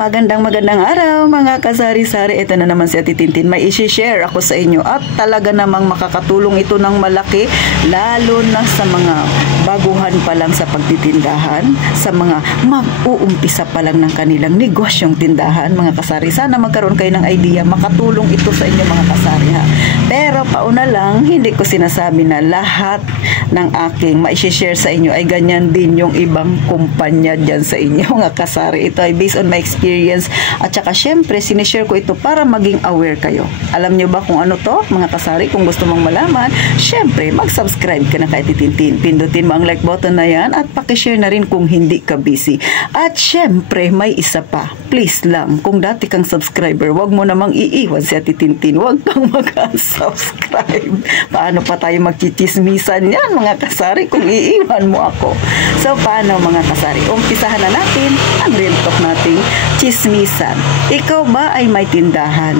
magandang araw mga kasari-sari. Ito na naman si Ate Tintin. May isi-share ako sa inyo at talaga namang makakatulong ito ng malaki, lalo na sa mga baguhan pa lang sa pagtitindahan, sa mga mag-uumpisa pa lang ng kanilang negosyong tindahan, mga kasari. Sana magkaroon kayo ng idea, makatulong ito sa inyo mga kasari ha. Pero pauna lang, hindi ko sinasabi na lahat ng aking ma-share sa inyo ay ganyan din yung ibang kumpanya dyan sa inyo mga kasari. Ito ay based on my experience at saka syempre sinishare ko ito para maging aware kayo. Alam nyo ba kung ano to mga kasari? Kung gusto mong malaman, syempre mag-subscribe ka na kay Tintin. Pindutin mo ang like button na yan at pakishare na rin kung hindi ka busy. At syempre may isa pa, please lang, kung dati kang subscriber, wag mo namang iiwan si Ate Tintin, wag kang mag-subscribe. Paano pa tayo magchichismisan yan mga kasari kung iiwan mo ako? So paano mga kasari? Umpisahan na natin ang real talk nating chismisan. Ikaw ba ay may tindahan?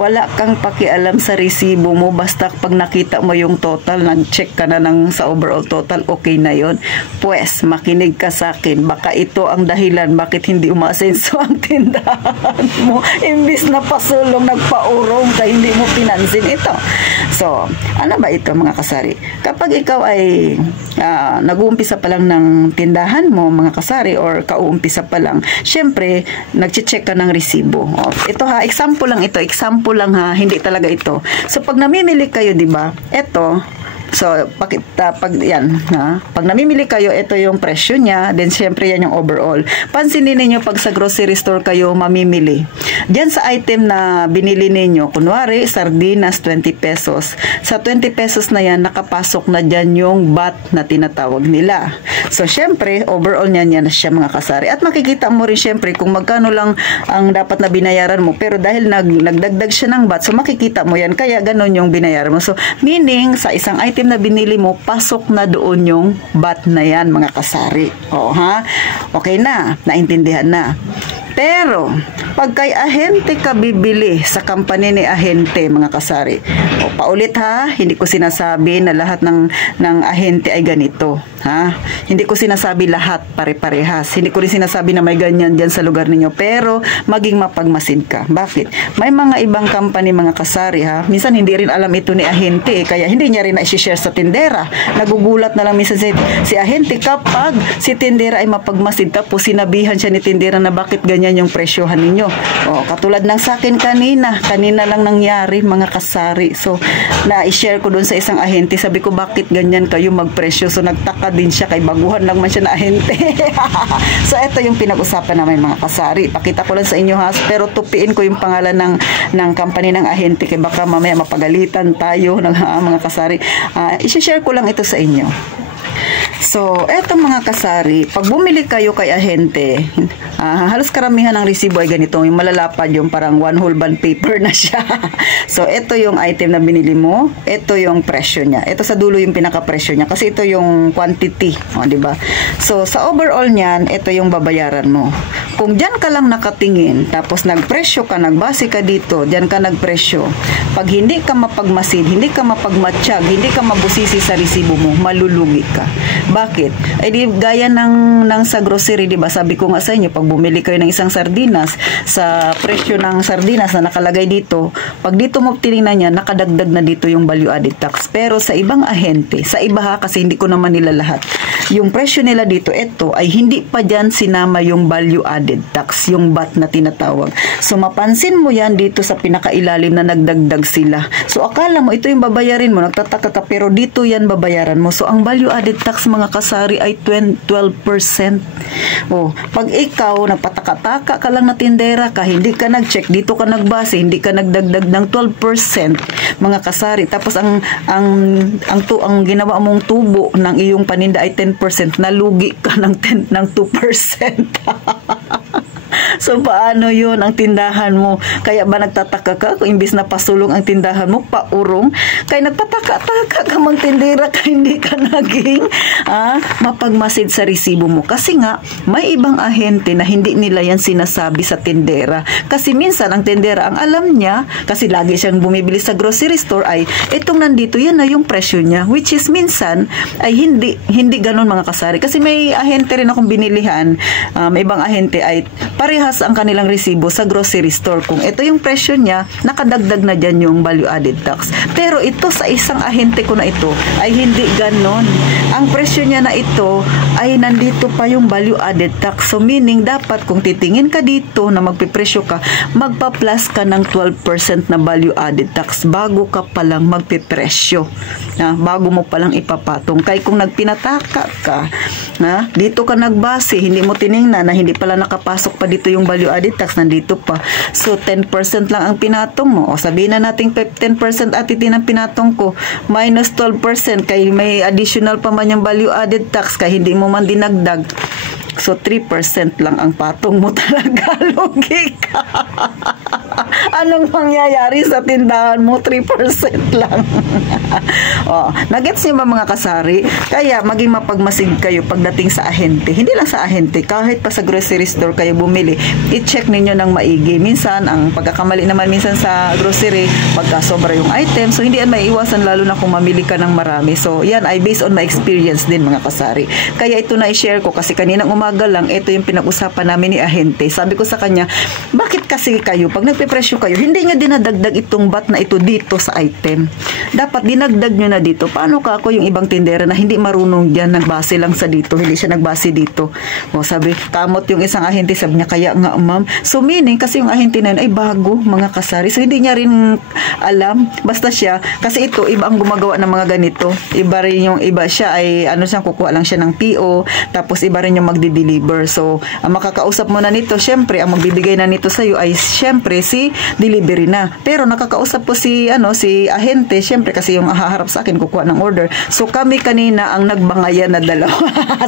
Wala kang pakialam sa resibo mo, basta pag nakita mo yung total, nag-check ka na ng sa overall total, okay na yon. Pues makinig ka sa akin, baka ito ang dahilan bakit hindi umaasenso ang tindahan mo. Imbis na pasulong, nagpaurong ka, hindi mo pinansin ito. So ano ba ito mga kasari? Kapag ikaw ay nag-uumpisa pa lang ng tindahan mo mga kasari, or kauumpisa pa lang, syempre nag-check ka ng resibo. Ito ha, example lang ha, hindi talaga ito. So pag namimili kayo, di ba? Ito, so, pag yan, ha? Pag namimili kayo, ito yung presyo niya, then syempre yan yung overall. Pansinin niyo pag sa grocery store kayo mamimili. Diyan sa item na binili ninyo, kunwari, sardinas, 20 pesos. Sa 20 pesos na yan, nakapasok na dyan yung VAT na tinatawag nila. So, syempre, overall niyan yan na siya mga kasari. At makikita mo rin syempre kung magkano lang ang dapat na binayaran mo. Pero dahil nagdagdag siya ng VAT, so makikita mo yan. Kaya ganun yung binayaran mo. So, meaning, sa isang item na binili mo, pasok na doon yung VAT na yan mga kasari. O ha? Okay na, naintindihan na. Pero, pag kay ahente ka bibili sa company ni ahente, mga kasari, o paulit ha, hindi ko sinasabi na lahat ng ahente ay ganito. Ha? Hindi ko sinasabi lahat pare-parehas. Hindi ko rin sinasabi na may ganyan dyan sa lugar ninyo. Pero, maging mapagmasid ka. Bakit? May mga ibang company, mga kasari ha, minsan hindi rin alam ito ni ahente, kaya hindi niya rin na-share sa tindera. Nagugulat na lang minsan si ahente kapag si tindera ay mapagmasid, tapos sinabihan siya ni tindera na bakit ganyan yung presyohan ninyo. O, katulad ng sa akin kanina lang nangyari mga kasari. So, na-share ko dun sa isang ahente, sabi ko bakit ganyan kayo magpresyo. So, nagtaka din siya, kay baguhan lang man siya na ahente. So, ito yung pinag-usapan namin mga kasari. Pakita ko lang sa inyo ha, pero tupiin ko yung pangalan ng company ng ahente, kay baka mamaya mapagalitan tayo ng mga kasari. I-share ko lang ito sa inyo. So, eto mga kasari, pag bumili kayo kay ahente, halos karamihan ng resibo ay ganito, yung malalapad, yung parang one whole bond paper na siya. So, ito yung item na binili mo, ito yung presyo niya. Ito sa dulo yung pinaka-presyo niya, kasi ito yung quantity, diba? So, sa overall niyan, ito yung babayaran mo. Kung dyan ka lang nakatingin, tapos nagpresyo ka, nagbase ka dito, dyan ka nagpresyo, pag hindi ka mapagmasid, hindi ka mapagmatsyag, hindi ka mabusisi sa resibo mo, malulugi ka. Bakit? Ay di gaya ng sa grocery, di ba? Sabi ko nga sa inyo, pag bumili kayo ng isang sardinas, sa presyo ng sardinas na nakalagay dito, pag dito mo tinignan niya, nakadagdag na dito yung value added tax. Pero sa ibang ahente, sa iba ha, kasi hindi ko naman nila lahat, yung presyo nila dito, ito ay hindi pa dyan sinama yung value added tax, yung VAT na tinatawag. So mapansin mo yan dito sa pinakailalim na nagdagdag sila. So akala mo ito yung babayarin mo, nagtataka ka, pero dito yan babayaran mo. So ang value added tax mga kasari ay 12%. Oh, pag ikaw nagpataka-taka ka lang na tindera ka, hindi ka nag-check, dito ka nagbase, hindi ka nagdagdag ng 12% mga kasari. Tapos ang ginawa mong tubo ng iyong paninda ay 10%, nalugi ka ng 2%. So, paano yun ang tindahan mo? Kaya ba nagtataka ka? Kung imbis na pasulong ang tindahan mo, paurong? Kaya nagpataka-taka ka mang tindera ka, hindi ka naging mapagmasid sa resibo mo. Kasi nga, may ibang ahente na hindi nila yan sinasabi sa tindera. Kasi minsan, ang tindera, ang alam niya, kasi lagi siyang bumibili sa grocery store, ay itong nandito, yan na yung presyo niya. Which is minsan, ay hindi ganun mga kasari. Kasi may ahente rin akong binilihan, may ibang ahente ay parehas ang kanilang resibo sa grocery store. Kung ito yung presyo niya, nakadagdag na dyan yung value added tax. Pero ito sa isang ahente ko na ito ay hindi ganon. Ang presyo niya na ito ay nandito pa yung value added tax. So meaning dapat kung titingin ka dito na magpipresyo ka, magpa-plus ka ng 12% na value added tax bago ka palang magpipresyo. Bago mo palang ipapatong. Kaya kung nagpinataka ka, dito ka nagbase, hindi mo tiningnan na hindi pala nakapasok pa dito yung value added tax, nandito pa. So 10% lang ang pinatong mo. O sabihin na natin 10% at ang pinatong ko, minus 12% kay may additional pa man yung value added tax kay hindi mo man dinagdag. So 3% lang ang patong mo talaga. Lugi ka. Anong mangyayari sa tindahan mo? 3% lang. Nagets niyo ba mga kasari? Kaya maging mapagmasid kayo pagdating sa ahente. Hindi lang sa ahente, kahit pa sa grocery store kayo bumili, i-check ninyo ng maigi. Minsan, ang pagkakamali naman minsan sa grocery, pagka sobra yung item, so hindi yan maiiwasan lalo na kung mamili ka ng marami. So yan ay based on my experience din mga kasari. Kaya ito na i-share ko kasi kaninang umaga lang, ito yung pinag-usapan namin ni ahente. Sabi ko sa kanya, bakit kasi kayo, pag nagpipresyo kayo, hindi nyo dinadagdag itong bat na ito dito sa item. Dapat dinagdag nyo na dito. Paano ka ako yung ibang tindera na hindi marunong dyan, nagbase lang sa dito, hindi siya nagbase dito. Sabi, kamot yung isang ahente, sabi niya, kaya nga ma'am. So meaning, kasi yung ahente na yun ay bago, mga kasari. So hindi niya rin alam, basta siya, kasi ito, iba ang gumagawa ng mga ganito. Iba rin yung iba siya ay, kukuha lang siya ng PO, tapos iba rin yung magdi-deliver. So, ang makakausap mo na nito, syempre, ang magbibigay na nito sa'yo ay syempre si delivery na. Pero nakakausap po si ahente, syempre kasi yung haharap sa akin kukuha ng order. So kami kanina ang nagbangayan na dalawa.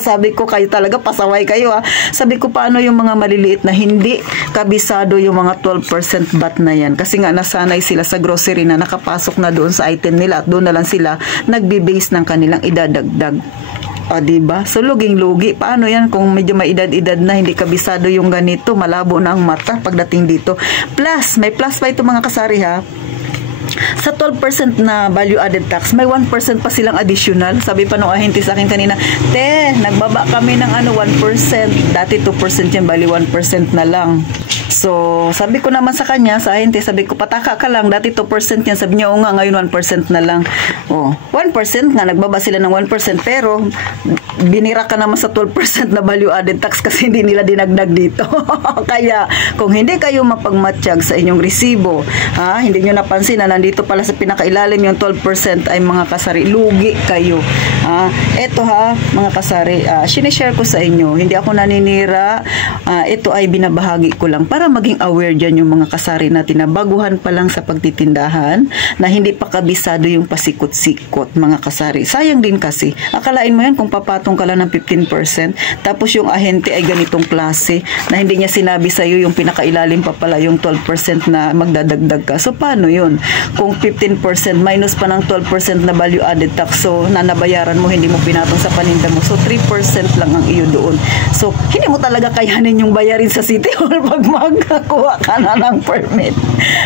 Sabi ko, kayo talaga pasaway kayo Sabi ko, paano yung mga maliliit na hindi kabisado yung mga 12% VAT na yan? Kasi nga nasanay sila sa grocery na nakapasok na doon sa item nila at doon na lang sila nagbe-base ng kanilang idadagdag. Diba? So, luging-lugi. Paano yan kung medyo may edad-edad na, hindi kabisado yung ganito, malabo na ang mata pagdating dito. Plus, may plus pa ito mga kasari sa 12% na value added tax, may 1% pa silang additional. Sabi pa nung ahente sa akin kanina, nagbaba kami ng 1%. Dati 2% yan, bali 1% na lang. So, sabi ko naman sa kanya, sa ahente, sabi ko, pataka ka lang, dati 2% yan. Sabi niya, nga, ngayon 1% na lang. 1% nga, nagbaba sila ng 1%, pero binira ka naman sa 12% na value added tax kasi hindi nila dinagdag dito. Kaya, kung hindi kayo mapagmatsyag sa inyong resibo, hindi nyo napansin na nandito pala sa pinakailalim yung 12% ay mga kasari, lugi kayo. Ito mga kasari, sinishare ko sa inyo, hindi ako naninira, ito ay binabahagi ko lang para maging aware dyan yung mga kasari natin na baguhan pa lang sa pagtitindahan, na hindi pa kabisado yung pasikot-sikot mga kasari. Sayang din kasi, akalain mo yan kung papatong ka lang ng 15%, tapos yung ahente ay ganitong klase, na hindi niya sinabi sa'yo yung pinakailalim pa pala yung 12% na magdadagdag ka. So paano yun? Kung 15% minus pa ng 12% na value added tax, so nanabayaran mo, hindi mo pinatong sa paninda mo. So 3% lang ang iyo doon. So hindi mo talaga kayanin yung bayarin sa City Hall pag magkakuha ka na ng permit.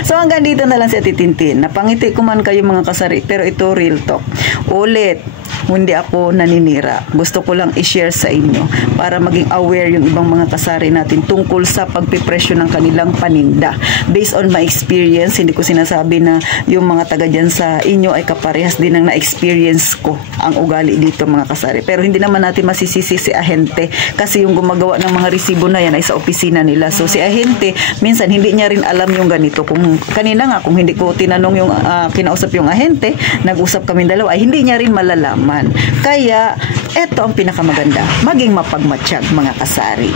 So hanggang dito na lang si Ate Tintin. Napangiti ko man kayo mga kasari, pero ito real talk. Ulit, hindi ako naninira. Gusto ko lang i-share sa inyo para maging aware yung ibang mga kasari natin tungkol sa pagpipresyo ng kanilang paninda. Based on my experience, hindi ko sinasabi na yung mga taga dyan sa inyo ay kaparehas din ng na-experience ko ang ugali dito mga kasari. Pero hindi naman natin masisisi si ahente kasi yung gumagawa ng mga resibo na yan ay sa opisina nila. So si ahente, minsan hindi niya rin alam yung ganito. Kung kanina nga, kung hindi ko tinanong yung kinausap yung ahente, nag-usap kami dalawa, ay hindi niya rin malalaman. Kaya, eto ang pinakamaganda, maging mapagmatsyag mga kasari.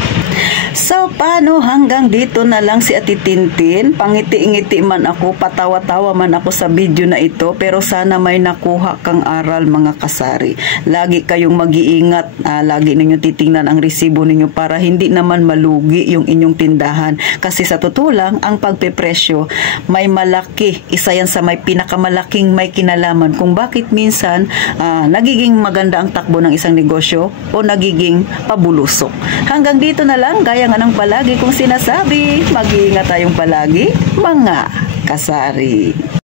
So, paano hanggang dito na lang si Ate Tintin? Pangiti-ngiti man ako, patawa-tawa man ako sa video na ito, pero sana may nakuha kang aral mga kasari. Lagi kayong mag-iingat, lagi ninyo titingnan ang resibo ninyo para hindi naman malugi yung inyong tindahan. Kasi sa totoo lang, ang pagpepresyo, may malaki, isa yan sa may pinakamalaking may kinalaman kung bakit minsan nagiging maganda ang takbo ng isang negosyo o nagiging pabulusok. Hanggang dito na lang, gaya nga ng palagi kong sinasabi, mag-iingat tayong palagi, mga kasari.